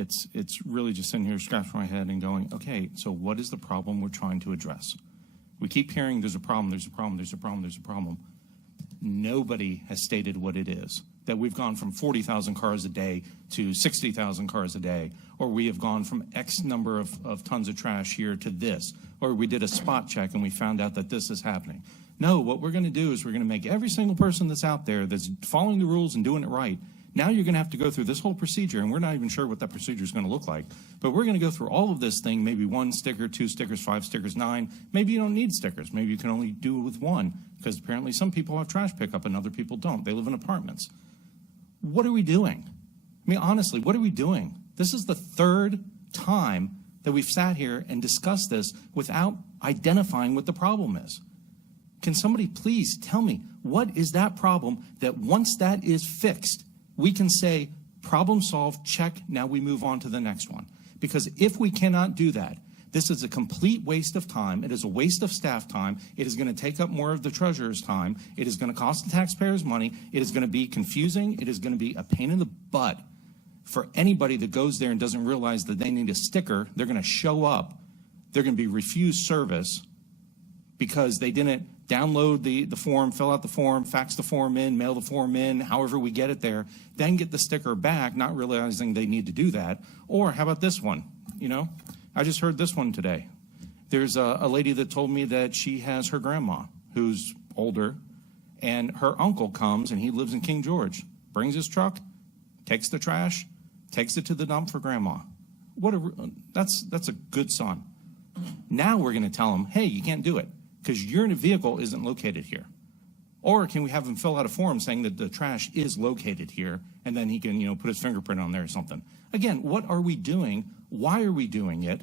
It's really just sitting here scratching my head and going, okay, so what is the problem we're trying to address? We keep hearing there's a problem, there's a problem, there's a problem, there's a problem. Nobody has stated what it is. That we've gone from 40,000 cars a day to 60,000 cars a day, or we have gone from X number of tons of trash here to this, or we did a spot check and we found out that this is happening. No, what we're going to do is we're going to make every single person that's out there that's following the rules and doing it right. Now you're going to have to go through this whole procedure, and we're not even sure what that procedure is going to look like. But we're going to go through all of this thing, maybe 1 sticker, 2 stickers, 5 stickers, 9. Maybe you don't need stickers. Maybe you can only do it with 1, because apparently some people have trash pickup and other people don't. They live in apartments. What are we doing? I mean, honestly, what are we doing? This is the 3rd time that we've sat here and discussed this without identifying what the problem is. Can somebody please tell me, what is that problem that once that is fixed, we can say, problem solved, check, now we move on to the next one? Because if we cannot do that, this is a complete waste of time. It is a waste of staff time. It is going to take up more of the treasurer's time. It is going to cost the taxpayers money. It is going to be confusing. It is going to be a pain in the butt for anybody that goes there and doesn't realize that they need a sticker. They're going to show up. They're going to be refused service because they didn't download the form, fill out the form, fax the form in, mail the form in, however we get it there, then get the sticker back, not realizing they need to do that. Or how about this one? You know, I just heard this one today. There's a lady that told me that she has her grandma who's older, and her uncle comes, and he lives in King George, brings his truck, takes the trash, takes it to the dump for grandma. That's a good son. Now we're going to tell him, hey, you can't do it, because your vehicle isn't located here. Or can we have him fill out a form saying that the trash is located here, and then he can, put his fingerprint on there or something? Again, what are we doing? Why are we doing it?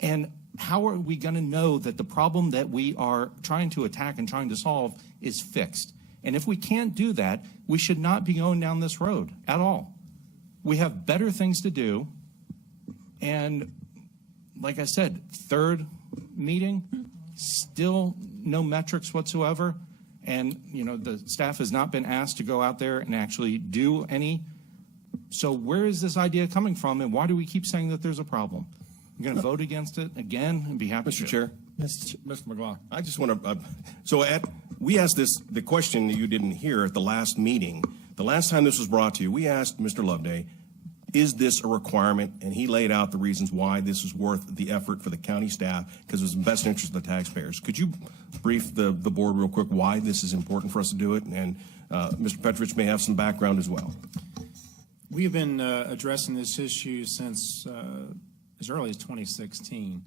And how are we going to know that the problem that we are trying to attack and trying to solve is fixed? And if we can't do that, we should not be going down this road at all. We have better things to do. And like I said, 3rd meeting, still no metrics whatsoever. And, the staff has not been asked to go out there and actually do any. So where is this idea coming from, and why do we keep saying that there's a problem? I'm going to vote against it again and be happy Mr. Chair. Mr. McGlaughlin. I just want to, we asked the question that you didn't hear at the last meeting. The last time this was brought to you, we asked Mr. Loveday, is this a requirement? And he laid out the reasons why this is worth the effort for the county staff, because it was in the best interest of the taxpayers. Could you brief the board real quick why this is important for us to do it? And Mr. Petrovich may have some background as well. We have been addressing this issue since as early as 2016,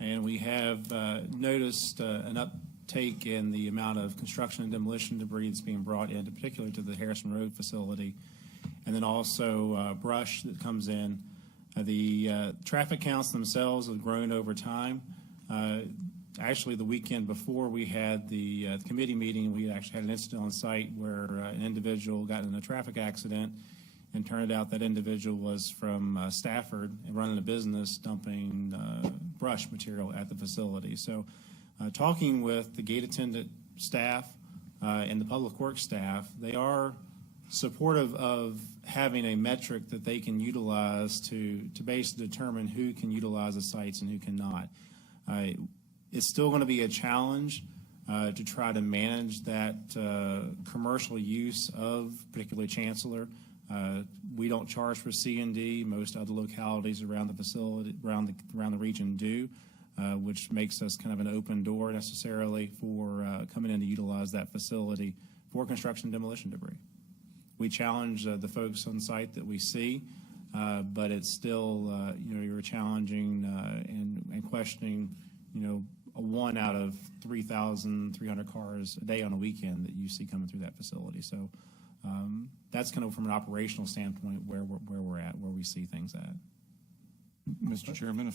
and we have noticed an uptake in the amount of construction and demolition debris that's being brought in, particularly to the Harrison Road facility, and then also brush that comes in. The traffic counts themselves have grown over time. Actually, the weekend before we had the committee meeting, we actually had an incident on site where an individual got in a traffic accident, and turned out that individual was from Stafford and running a business dumping brush material at the facility. So talking with the gate attendant staff and the public works staff, they are supportive of having a metric that they can utilize to basically determine who can utilize the sites and who cannot. It's still going to be a challenge to try to manage that commercial use of particularly Chancellor. We don't charge for C&D. Most other localities around the facility, around the region do, which makes us kind of an open door necessarily for coming in to utilize that facility for construction and demolition debris. We challenge the folks on site that we see, but it's still, you're challenging and questioning, a 1 out of 3,300 cars a day on a weekend that you see coming through that facility. So that's kind of from an operational standpoint where we're at, where we see things at. Mr. Chairman,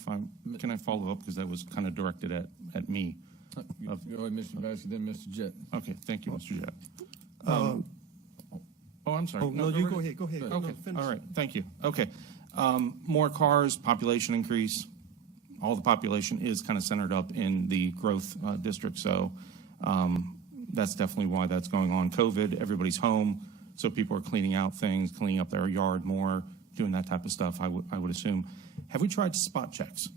can I follow up, because that was kind of directed at me. Go ahead, Mr. Bassey, then Mr. Jett. Okay, thank you, Mr. Jett. I'm sorry. No, you go ahead. Go ahead. Okay, finish. all right, thank you. Okay, more cars, population increase. All the population is kind of centered up in the growth district, so that's definitely why that's going on. COVID, everybody's home, so people are cleaning out things, cleaning up their yard more, doing that type of stuff, I would assume. Have we tried spot checks?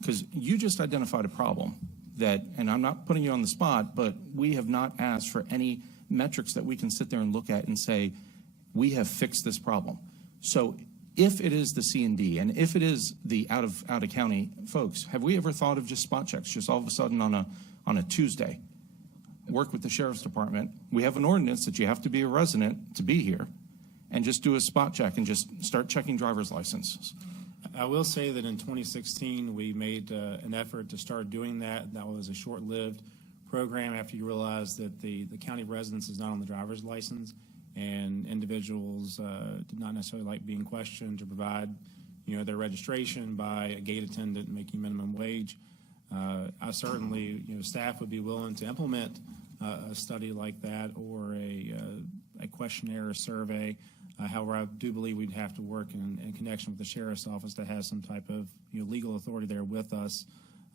Because you just identified a problem that, and I'm not putting you on the spot, but we have not asked for any metrics that we can sit there and look at and say, we have fixed this problem. So if it is the C&D and if it is the out of county folks, have we ever thought of just spot checks, just all of a sudden on a Tuesday? Work with the sheriff's department. We have an ordinance that you have to be a resident to be here, and just do a spot check and just start checking driver's licenses. I will say that in 2016, we made an effort to start doing that. That was a short-lived program after you realized that the county residence is not on the driver's license, and individuals did not necessarily like being questioned to provide, their registration by a gate attendant making minimum wage. I certainly, staff would be willing to implement a study like that or a questionnaire or survey. However, I do believe we'd have to work in connection with the sheriff's office to have some type of legal authority there with us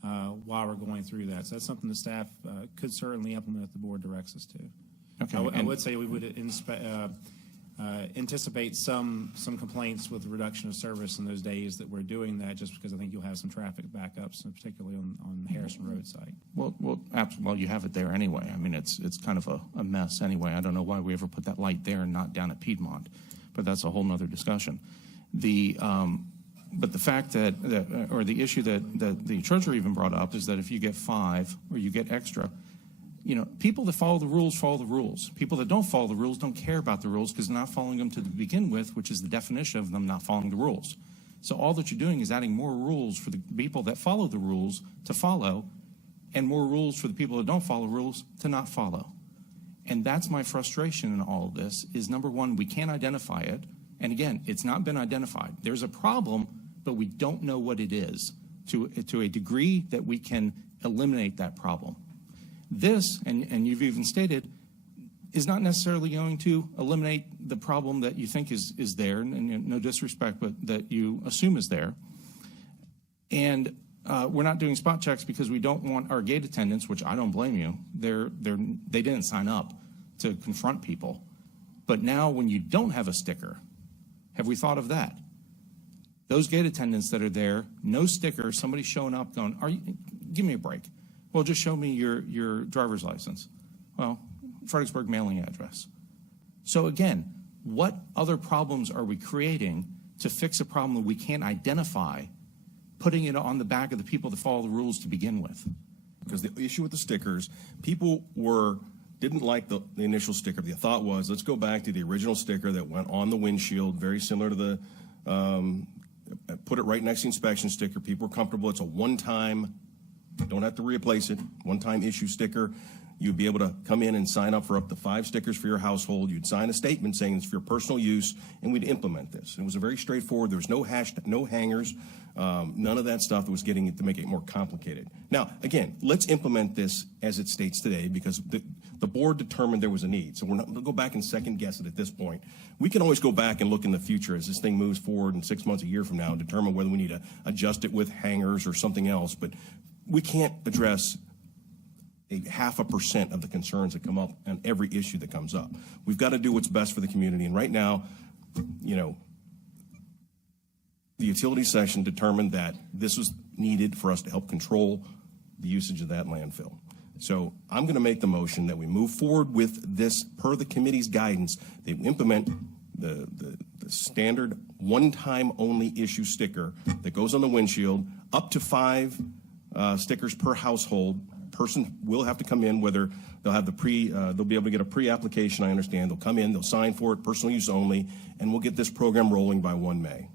while we're going through that. So that's something the staff could certainly implement if the board directs us to. Okay. I would say we would anticipate some complaints with the reduction of service in those days that we're doing that, just because I think you'll have some traffic backups, particularly on the Harrison Road site. Well, you have it there anyway. I mean, it's kind of a mess anyway. I don't know why we ever put that light there and not down at Piedmont, but that's a whole nother discussion. But the fact that or the issue that the treasurer even brought up is that if you get 5 or you get extra, people that follow the rules follow the rules. People that don't follow the rules don't care about the rules because they're not following them to begin with, which is the definition of them not following the rules. So all that you're doing is adding more rules for the people that follow the rules to follow, and more rules for the people that don't follow rules to not follow. And that's my frustration in all of this is, number one, we can't identify it. And again, it's not been identified. There's a problem, but we don't know what it is to a degree that we can eliminate that problem. This, and you've even stated, is not necessarily going to eliminate the problem that you think is there, and no disrespect, but that you assume is there. And we're not doing spot checks because we don't want our gate attendants, which I don't blame you. They didn't sign up to confront people. But now when you don't have a sticker, have we thought of that? Those gate attendants that are there, no sticker, somebody showing up going, give me a break. Well, just show me your driver's license. Well, Fredericksburg mailing address. So again, what other problems are we creating to fix a problem that we can't identify, putting it on the back of the people that follow the rules to begin with? Because the issue with the stickers, people didn't like the initial sticker. The thought was, let's go back to the original sticker that went on the windshield, very similar to the, put it right next to the inspection sticker. People were comfortable. It's a one-time, don't have to replace it, one-time issue sticker. You'd be able to come in and sign up for up to 5 stickers for your household. You'd sign a statement saying it's for your personal use, and we'd implement this. It was a very straightforward. There was no hangers, none of that stuff that was getting it to make it more complicated. Now, again, let's implement this as it states today, because the board determined there was a need. So we're not going to go back and second guess it at this point. We can always go back and look in the future as this thing moves forward in 6 months, a year from now, and determine whether we need to adjust it with hangers or something else. But we can't address 0.5% of the concerns that come up on every issue that comes up. We've got to do what's best for the community. And right now, the utility section determined that this was needed for us to help control the usage of that landfill. So I'm going to make the motion that we move forward with this per the committee's guidance. They implement the standard one-time only issue sticker that goes on the windshield, up to 5 stickers per household. Person will have to come in, whether they'll have they'll be able to get a pre-application, I understand. They'll come in, they'll sign for it, personal use only, and we'll get this program rolling by 1 May.